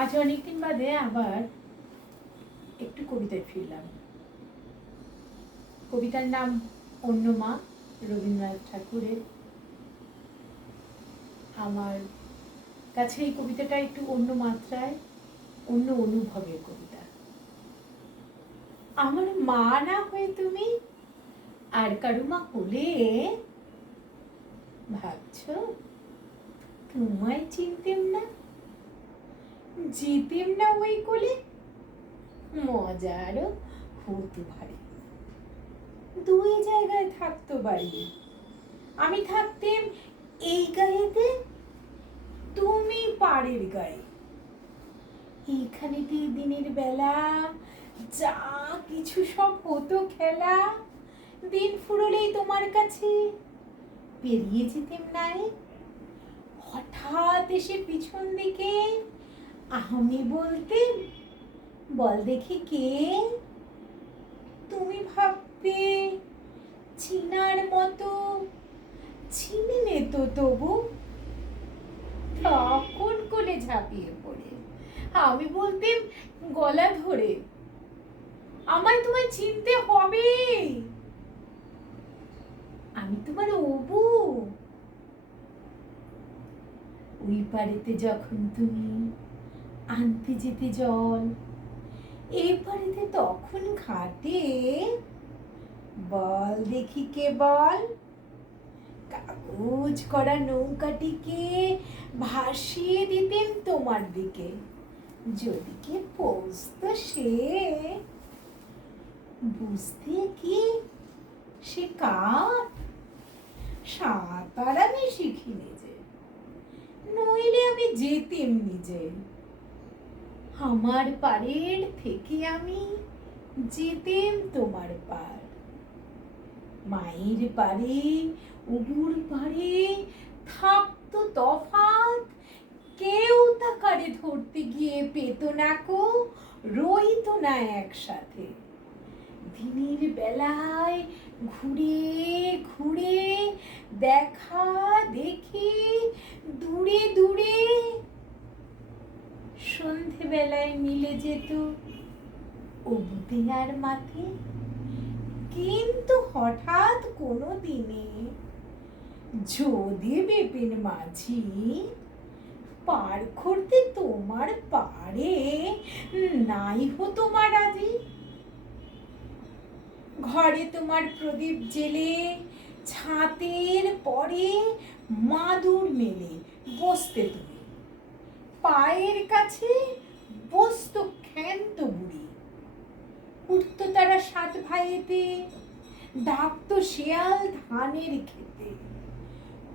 আজ অনেকদিন বাদে আবার একটু কবিতায় ফিরলাম। কবিতার নাম অন্য মা, রবীন্দ্রনাথ ঠাকুরের। আমার কাছে এই কবিতাটা একটু অন্য মাত্রায়, অন্য অনুভবের কবিতা। আমার মা না হয়ে তুমি আর কারো মা হলে ভাবছো তোমায় চিনতেম না, যেতেম না ওই কোলে, মজারও হতো ভারী। দুই জায়গায় থাকতো বাড়ি, আমি থাকতেম এই গায়েতে, তুমি পাড়ের গায়ে। এইখানেতে দিনের বেলা যা কিছু সব হতো খেলা, দিন ফুরলেই তোমার কাছে পেরিয়ে যেতেম নাই। হঠাৎ এসে পিছন দিকে আমি বলতেম, বল দেখি কে? তুমি ভাবতে চিনার মতো, চিনলে তো তবু। তখন কোলে ঝাঁপিয়ে পড়ে আমি বলতেম গলা ধরে, আমায় তোমায় চিনতে হবে, আমি তোমার অবু। ওই পাড়েতে যখন তুমি আনতে যেতে জল, এই পাড়েতে তখন ঘাটে বল দেখি কে বল, কাগজ করা নৌকাটিকে ভাসিয়ে দিতেন তোমার দিকে। যদি কে পৌঁছতো সে, বুঝতে কি সে কার? সাঁতার আমি শিখিনি যে, নইলে আমি যেতেম নিজে। আমার পাড়ের থেকে আমি যেতেম তোমার পার। মায়ের পাড়ে উবুর পাড়ে থাকতো তফাৎ, কেউ তাকারে ধরতে গিয়ে পেত না কো, রইতো না একসাথে। দিনের বেলায় ঘুরে ঘুরে দেখা দেখি দূরে দূরে, সন্ধেবেলায় মিলে যেত অবুতে আর মাথে। কিন্তু হঠাৎ কোনো দিনে যদি বিপিন মাঝি পার করতে তোমার পারে নাই হতো মা রাজি, ঘরে তোমার প্রদীপ জেলে ছাতের পরে মাদুর মেলে বসতে তুমি, পায়ের কাছে বসতো ক্ষান্ত বুড়ি। উঠতো তারা 7 ভাইয়েতে, ডাকতো শেয়াল ধানের খেতে।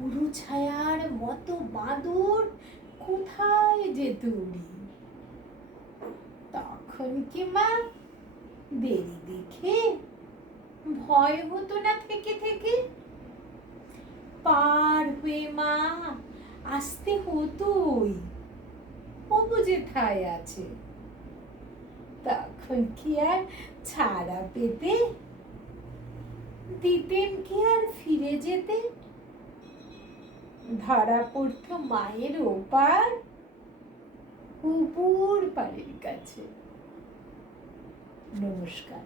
উড়ু ছায়ার মতো বাদুর কোথায় যেত উড়ি। তখন কি মা দেরি দেখে ভয় হতো না থেকে থেকে? পার হয়ে মা আসতে হতোই, অবু যেথায় আছে। তখন কি আর ছাড়া পেতে? দিতেন কি আর ফিরে যেতে? ধরা পড়তো মায়ের ওপার, উপুর পাড়ের কাছে। নমস্কার।